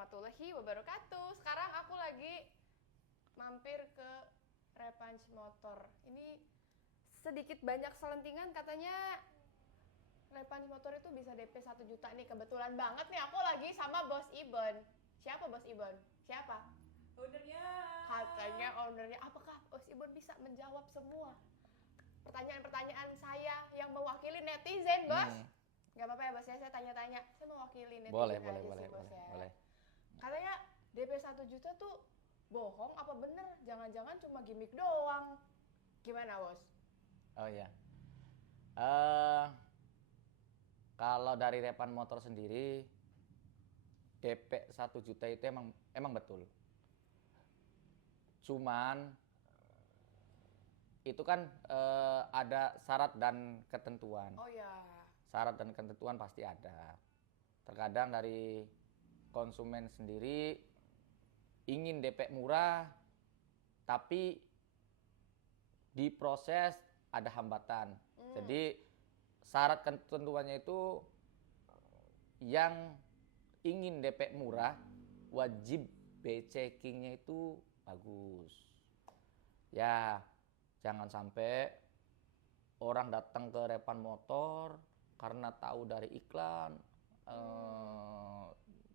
warahmatullahi wabarakatuh. Sekarang aku lagi mampir ke Repanch Motor. Ini sedikit banyak selentingan katanya Repanch Motor itu bisa DP 1 juta nih. Kebetulan banget nih aku lagi sama Bos Ibon. Siapa Bos Ibon? Siapa? Ownernya. Katanya ownernya. Apakah Bos Ibon bisa menjawab semua pertanyaan-pertanyaan saya yang mewakili netizen, Bos? Gak apa-apa ya Bos ya, saya tanya-tanya. Saya mewakili netizen Boleh. Bos ya. Katanya DP 1 juta tuh bohong apa bener? Jangan-jangan cuma gimmick doang. Gimana Bos? Oh iya. Kalau dari Repan Motor sendiri DP 1 juta itu emang betul. Cuman itu kan ada syarat dan ketentuan. Oh ya. Syarat dan ketentuan pasti ada. Terkadang dari konsumen sendiri ingin DP murah, tapi di proses ada hambatan. Jadi syarat ketentuannya itu yang ingin DP murah wajib B-checkingnya itu bagus. Ya, jangan sampai orang datang ke Repan Motor karena tahu dari iklan,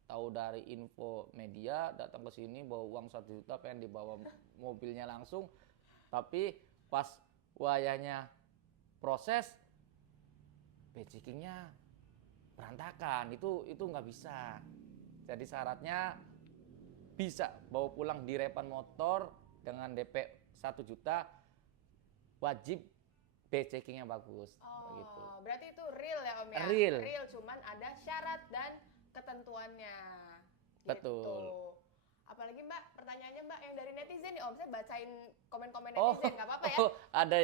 tahu dari info media, datang ke sini bawa uang 1 juta pengen dibawa mobilnya langsung, tapi pas wayahnya proses B-checkingnya berantakan, itu nggak bisa. Jadi syaratnya bisa bawa pulang di Repan Motor dengan DP 1 juta, wajib B-checkingnya bagus. Oh, Begitu. berarti itu real ya Om ya? Real. Real, cuman ada syarat dan ketentuannya. Betul. Gitu. Apalagi Mbak, pertanyaannya Mbak yang dari netizen nih Om, saya bacain komen-komen netizen, nggak apa-apa ya? Ada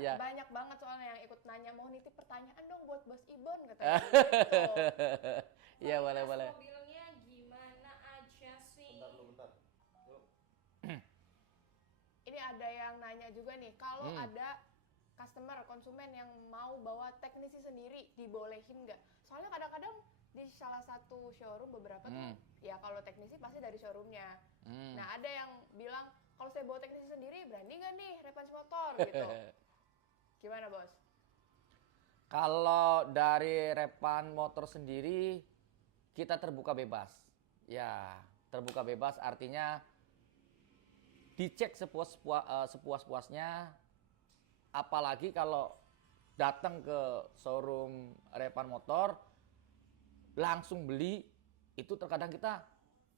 ya. Banyak banget soalnya yang ikut nanya, mau nitip pertanyaan dong buat Bos Ibon katanya. Gitu. Iya, boleh. Mobilnya gimana aja sih? Bentar. Yuk. Ini ada yang nanya juga nih, kalau ada customer, konsumen yang mau bawa teknisi sendiri, dibolehin nggak? Soalnya kadang-kadang di salah satu showroom beberapa tuh, ya kalau teknisi pasti dari showroomnya. Nah ada yang bilang, kalau saya bawa teknisi sendiri, berani nggak nih Repanch Motor gitu? Gimana Bos? Kalau dari Repan Motor sendiri kita terbuka bebas. Ya, terbuka bebas artinya dicek sepuas-puasnya. Apalagi kalau datang ke showroom Repan Motor langsung beli, itu terkadang kita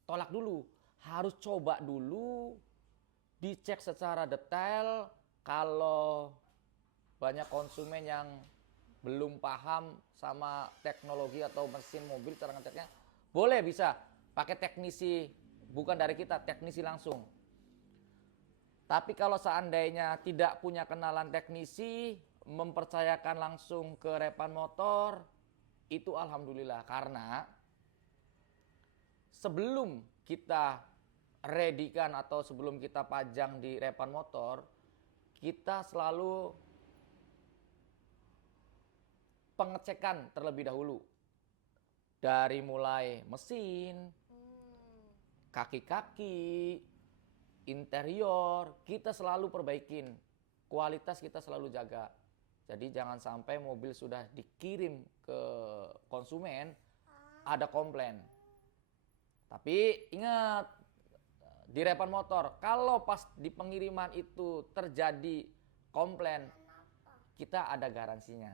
tolak dulu. Harus coba dulu, dicek secara detail. Kalau banyak konsumen yang belum paham sama teknologi atau mesin mobil, cara ngeceknya, boleh bisa pakai teknisi, bukan dari kita, teknisi langsung. Tapi kalau seandainya tidak punya kenalan teknisi, mempercayakan langsung ke Repan Motor, itu alhamdulillah. Karena sebelum kita readykan atau sebelum kita pajang di Repan Motor, kita selalu pengecekan terlebih dahulu. Dari mulai mesin, kaki-kaki, interior, kita selalu perbaikin. Kualitas kita selalu jaga. Jadi jangan sampai mobil sudah dikirim ke konsumen, ada komplain. Tapi ingat, di Repan Motor, kalau pas di pengiriman itu terjadi komplain, kita ada garansinya.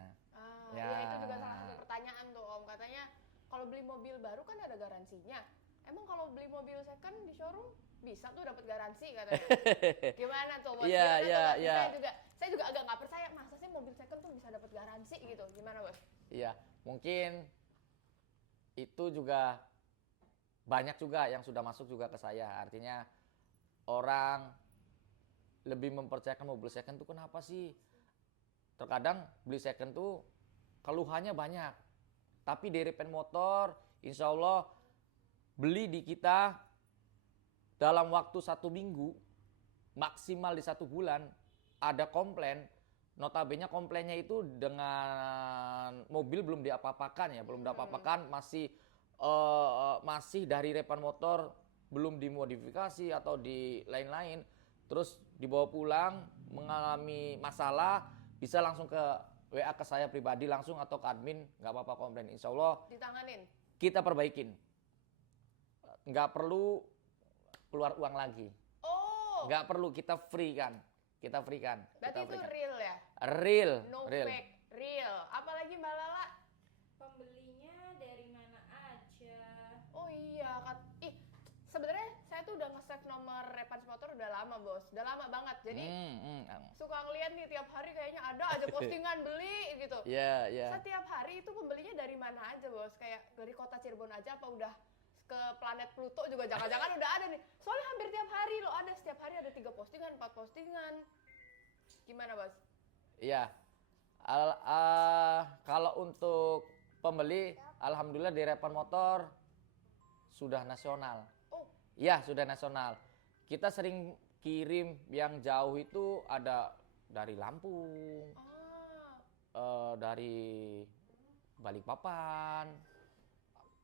Ya itu juga salah satu pertanyaan tuh Om. Katanya kalau beli mobil baru kan ada garansinya. Emang kalau beli mobil second di showroom bisa tuh dapat garansi katanya. Gimana tuh? Iya. Saya juga agak nggak percaya, masa sih mobil second tuh bisa dapat garansi gitu. Gimana Bos? Iya, mungkin itu juga banyak juga yang sudah masuk juga ke saya. Artinya orang lebih mempercayakan mobil second tuh kenapa sih? Terkadang beli second tuh keluhannya banyak. Tapi dari Repan Motor, insya Allah beli di kita dalam waktu 1 minggu, maksimal di 1 bulan, ada komplain. Notabene komplainnya itu dengan mobil belum diapa-apakan ya, belum diapa-apakan, masih masih dari repan motor belum dimodifikasi atau di lain-lain, terus dibawa pulang mengalami masalah, bisa langsung ke WA ke saya pribadi langsung atau ke admin, nggak apa-apa komplain. Insya Allah Ditanganin. kita perbaikin. Nggak perlu keluar uang lagi. Oh. Nggak perlu, kita free kan. Kita free kan. Berarti itu real ya? Real. No Real. fake, real. Apalagi Mbak Lala? Pembelinya dari mana aja? Oh iya, sebenarnya saya tuh udah nge-save nomor Repans Motor udah lama, Bos. Udah lama banget. Jadi suka ngeliat nih tiap hari kayaknya ada aja postingan beli gitu. Iya, iya. Setiap hari itu pembelinya dari mana aja, Bos? Kayak dari kota Cirebon aja apa udah ke planet Pluto juga jangan-jangan udah ada nih. Soalnya hampir tiap hari loh ada, setiap hari ada 3 postingan, 4 postingan. Gimana, Bos? Iya. Kalau untuk pembeli, alhamdulillah di Repan Motor sudah nasional. Oh, Iya, sudah nasional. Kita sering kirim yang jauh itu ada dari Lampung, dari Balikpapan.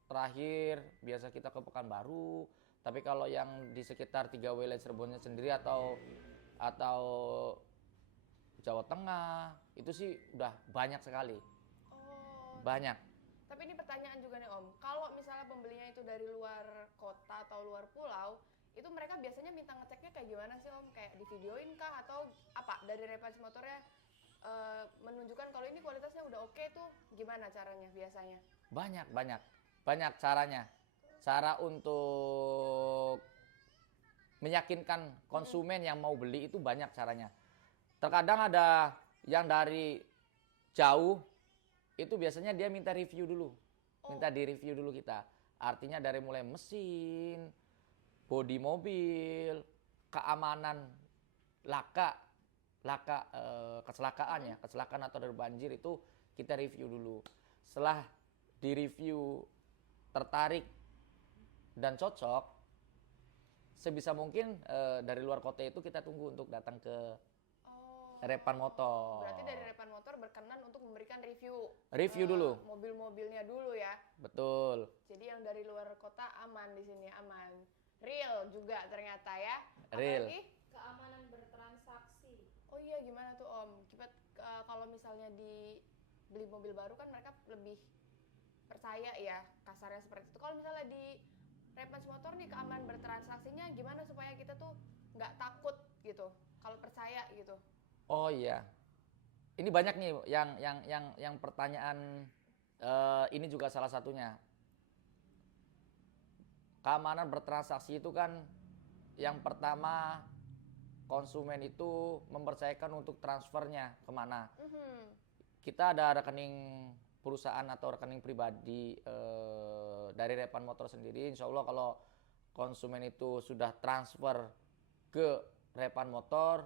Terakhir biasa kita ke Pekanbaru. Tapi kalau yang di sekitar 3 wilayah Cirebonnya sendiri atau Jawa Tengah, itu sih udah banyak sekali. oh. Banyak. Tapi ini pertanyaan juga nih Om, kalau misalnya pembelinya itu dari luar kota atau luar pulau, itu mereka biasanya minta ngeceknya kayak gimana sih Om? Kayak di videoin kah atau apa? Dari Repans Motornya menunjukkan kalau ini kualitasnya udah oke tuh, gimana caranya biasanya? Banyak caranya. Cara untuk meyakinkan konsumen yang mau beli itu banyak caranya. Terkadang ada yang dari jauh, itu biasanya dia minta review dulu. Minta di-review dulu kita. Artinya dari mulai mesin, bodi mobil, keamanan, kecelakaan atau dari banjir itu kita review dulu. Setelah di-review tertarik dan cocok, sebisa mungkin dari luar kota itu kita tunggu untuk datang ke Repan Motor. Berarti dari Repan Motor berkenan untuk memberikan review. Review dulu. Mobil-mobilnya dulu ya. Betul. Jadi yang dari luar kota aman di sini, aman. Real juga ternyata ya. Real. Apalagi Keamanan bertransaksi. oh iya gimana tuh Om? Kita kalau misalnya di beli mobil baru kan mereka lebih percaya ya, kasarnya seperti itu. Kalau misalnya di Repans Motor nih keamanan bertransaksinya gimana supaya kita tuh nggak takut gitu kalau percaya gitu. Oh iya. Ini banyak nih yang pertanyaan ini juga salah satunya. Keamanan bertransaksi itu kan yang pertama konsumen itu mempercayakan untuk transfernya kemana. Kita ada rekening perusahaan atau rekening pribadi dari Repan Motor sendiri. Insya Allah kalau konsumen itu sudah transfer ke Repan Motor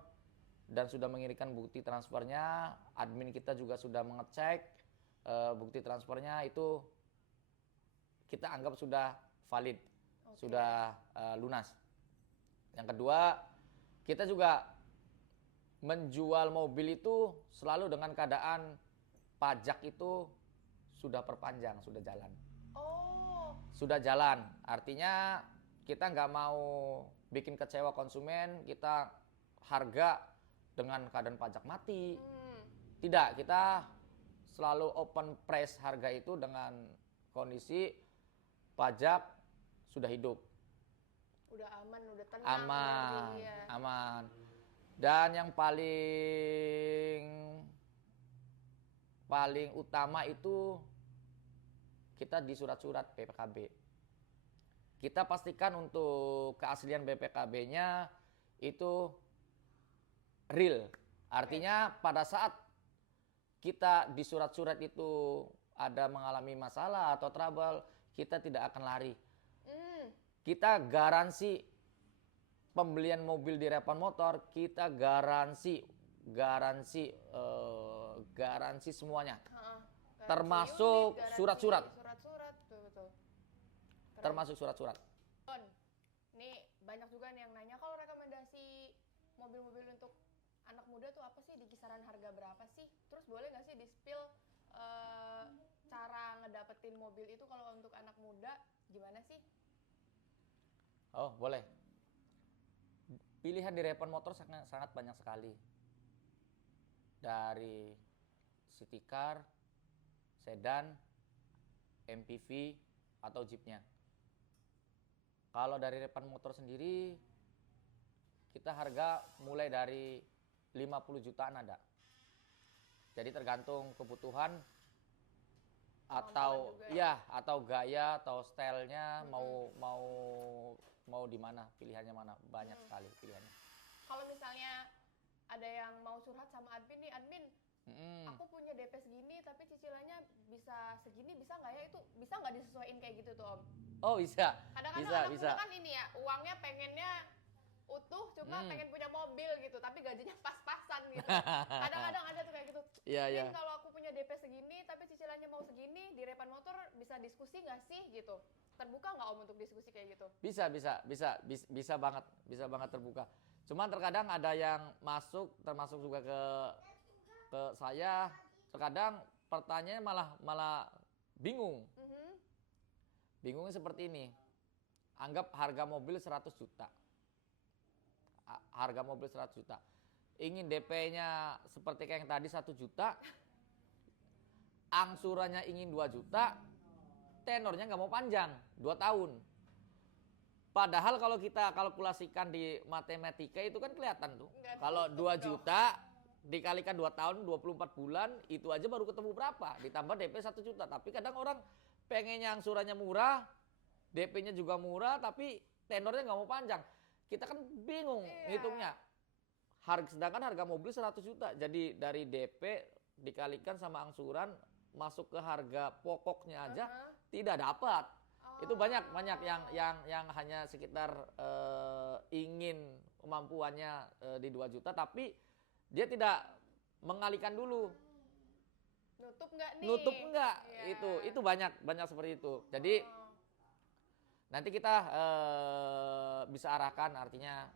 dan sudah mengirimkan bukti transfernya, admin kita juga sudah mengecek bukti transfernya itu kita anggap sudah valid, sudah lunas. Yang kedua, kita juga menjual mobil itu selalu dengan keadaan pajak itu sudah perpanjang, sudah jalan. Oh. Sudah jalan, artinya kita nggak mau bikin kecewa konsumen, kita harga dengan keadaan pajak mati. Tidak, kita selalu open price harga itu dengan kondisi pajak sudah hidup. Udah aman, udah tenang. Aman, berarti, ya. aman. Dan yang paling utama itu kita di surat-surat BPKB. Kita pastikan untuk keaslian BPKB-nya itu real. Artinya pada saat kita di surat-surat itu ada mengalami masalah atau trouble, kita tidak akan lari. Kita garansi pembelian mobil di Repan Motor, kita garansi semuanya. Termasuk surat-surat. Surat-surat, betul. Termasuk surat-surat. Nih banyak juga nih yang nanya kalau rekomendasi mobil-mobil untuk anak muda tuh apa sih, di kisaran harga berapa sih? Terus boleh nggak sih di-spill cara ngedapetin mobil itu kalau untuk anak muda gimana sih? Oh, boleh. Pilihan di Repan Motor sangat, sangat banyak sekali. Dari city car, sedan, MPV, atau jeepnya. Kalau dari Repan Motor sendiri, kita harga mulai dari 50 jutaan ada. Jadi tergantung kebutuhan atau juga ya? atau gaya atau stylenya mau di mana, pilihannya mana, banyak sekali pilihannya. Kalau misalnya ada yang mau curhat sama admin nih, admin, aku punya DP segini tapi cicilannya bisa segini, bisa nggak ya? Itu bisa nggak disesuaiin kayak gitu tuh Om? Oh bisa, Kadang-kadang bisa, anak bisa. muda kan ini ya, uangnya pengennya utuh, cuma pengen punya mobil gitu, tapi gajinya pas-pasan gitu. Kadang-kadang ada tuh kayak gitu. Iya, iya. Min, kalau aku punya DP segini, tapi cicilannya mau segini, di Repan Motor bisa diskusi nggak sih gitu? Terbuka nggak Om untuk diskusi kayak gitu? Bisa banget terbuka. Cuman terkadang ada yang masuk, termasuk juga ke saya, terkadang pertanyaannya malah bingung. Bingungnya seperti ini. Anggap harga mobil 100 juta. Harga mobil 100 juta. Ingin DP-nya seperti kayak yang tadi 1 juta. Angsurannya ingin 2 juta. Tenornya nggak mau panjang, 2 tahun. Padahal kalau kita kalkulasikan di matematika itu kan kelihatan tuh. Kalau 2 juta dikalikan 2 tahun, 24 bulan, itu aja baru ketemu berapa. Ditambah DP 1 juta. Tapi kadang orang pengennya angsurannya murah, DP-nya juga murah, tapi tenornya nggak mau panjang. Kita kan bingung ngitungnya. Sedangkan harga mobil 100 juta. Jadi dari DP dikalikan sama angsuran, masuk ke harga pokoknya aja tidak dapat. Itu banyak yang hanya sekitar ingin kemampuannya di 2 juta, tapi dia tidak mengalihkan dulu. Nutup enggak? Itu banyak seperti itu. Jadi nanti kita bisa arahkan, artinya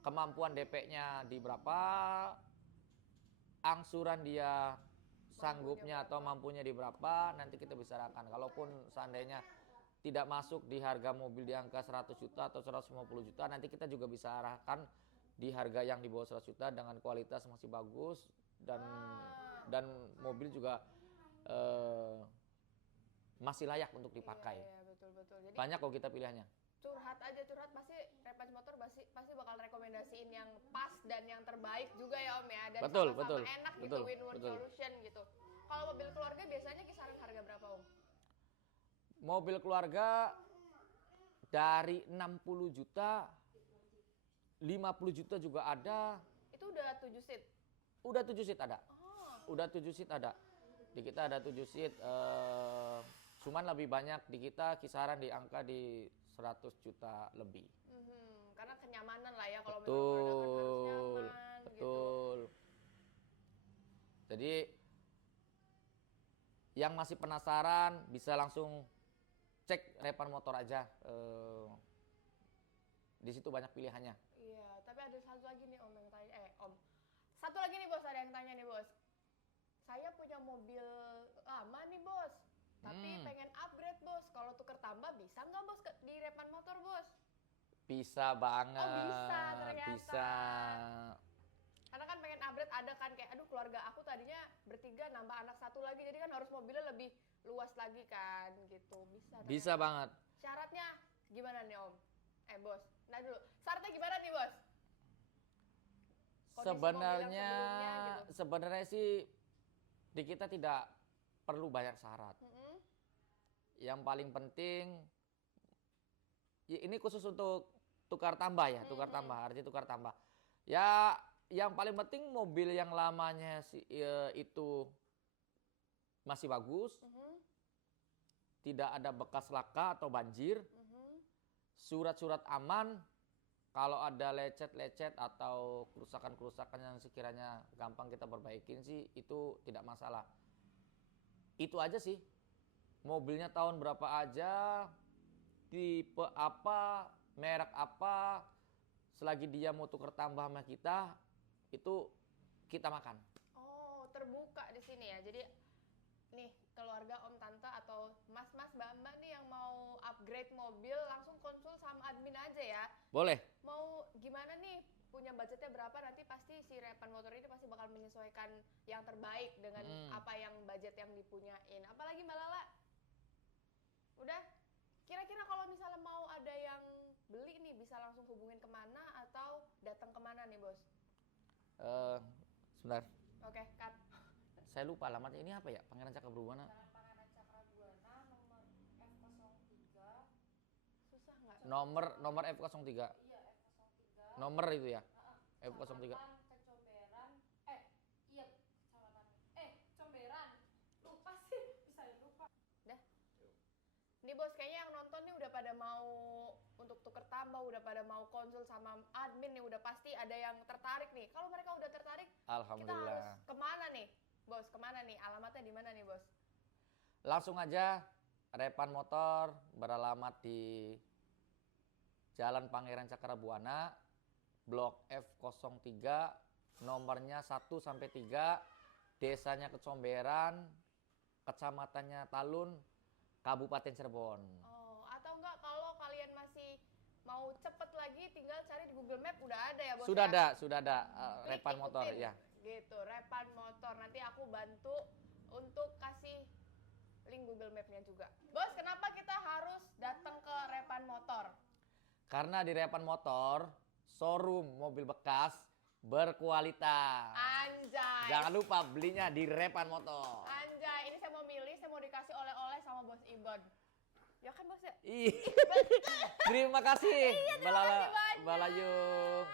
kemampuan DP-nya di berapa, angsuran dia sanggupnya atau mampunya di berapa, nanti kita bisa arahkan. Kalaupun seandainya tidak masuk di harga mobil di angka 100 juta atau 150 juta, nanti kita juga bisa arahkan di harga yang di bawah 100 juta dengan kualitas masih bagus dan mobil juga masih layak untuk dipakai. Iya, betul. Jadi banyak kok kita pilihannya. Curhat pasti Repan Motor pasti bakal rekomendasiin yang pas dan yang terbaik juga ya Om ya, dan sama-sama enak gitu, win-win solution gitu. Kalau mobil keluarga biasanya kisaran harga berapa Om? Mobil keluarga dari 60 juta, 50 juta juga ada. Itu udah 7 seat? Udah 7 seat ada. Udah 7 seat ada. Di kita ada 7 seat, cuman lebih banyak di kita kisaran di angka di 100 juta lebih. Karena kenyamanan lah ya, kalau betul, memang harus nyaman betul. Gitu. Jadi yang masih penasaran bisa langsung cek Repan Motor aja. Di situ banyak pilihannya. Iya, tapi ada satu lagi nih Om yang tanya, Om. Satu lagi nih Bos, ada yang tanya nih Bos. Saya punya mobil lama nih Bos, tapi pengen upgrade Bos. Kalau tuker tambah bisa nggak Bos di Repan Motor Bos? Bisa banget. Oh bisa ternyata. Bisa. Karena kan pengen upgrade, ada kan kayak aduh keluarga aku tadinya bertiga nambah anak satu lagi, jadi kan harus mobilnya lebih luas lagi kan gitu. Bisa ternyata. Bisa banget. Syaratnya gimana nih Om? Bos, nah dulu syaratnya gimana nih Bos? Sebenarnya sih di kita tidak perlu banyak syarat. Yang paling penting ya ini khusus untuk tukar tambah ya, artinya tukar tambah. Ya yang paling penting mobil yang lamanya itu masih bagus. Tidak ada bekas laka atau banjir. Surat-surat aman. Kalau ada lecet-lecet atau kerusakan-kerusakan yang sekiranya gampang kita perbaikin sih, itu tidak masalah. Itu aja sih. Mobilnya tahun berapa aja, tipe apa, merek apa, selagi dia mau tuker tambah sama kita, itu kita makan. Oh, terbuka di sini ya. Jadi nih keluarga Om Tante atau Mas-Mas Mbak-Mbak nih yang mau upgrade upgrade mobil, langsung konsul sama admin aja ya. Boleh. Mau gimana nih, punya budgetnya berapa, nanti pasti si Repan Motor ini pasti bakal menyesuaikan yang terbaik dengan apa yang budget yang dipunyain. Apalagi Mbak Lala, udah, kira-kira kalau misalnya mau ada yang beli nih, bisa langsung hubungin kemana atau datang kemana nih bos? Sebentar, Oke, Kat. saya lupa alamatnya ini apa ya? Pangeran Cakrabuana. Jalan Pangeran Cakrabuana nomor F03. Susah nggak? Nomor F03. Iya, F03. Nomor itu ya. Heeh. F03. Kecamatan Kecomberan. Iya, kecamatan. Comberan. Lupa sih, bisa ya lupa. Nih bos, kayaknya yang nonton nih udah pada mau untuk tuker tambah, udah pada mau konsul sama admin nih, udah pasti ada yang tertarik nih. Kalau mereka udah tertarik, kita harus Alhamdulillah. kemana nih? Bos, kemana nih? Alamatnya di mana nih bos? Langsung aja, Repan Motor beralamat di Jalan Pangeran Cakrabuana, Blok F03, nomornya 1 sampai 3, desanya Kecomberan, kecamatannya Talun, Kabupaten Cirebon. Oh, atau enggak kalau kalian masih mau cepet lagi, tinggal cari di Google Map, udah ada ya bos? Sudah ya? ada Klik, Repan Motor ikutin. ya. Gitu, Repan Motor. Nanti aku bantu untuk kasih link Google Map-nya juga. Bos, kenapa kita harus datang ke Repan Motor? Karena di Repan Motor, showroom mobil bekas berkualitas. Anjay. Jangan lupa belinya di Repan Motor. Anjay, ini saya mau milih, saya mau dikasih oleh-oleh sama Bos Ibon. Ya kan Bos ya? Ih. Terima kasih, Iya, terima kasih banyak. Balayung.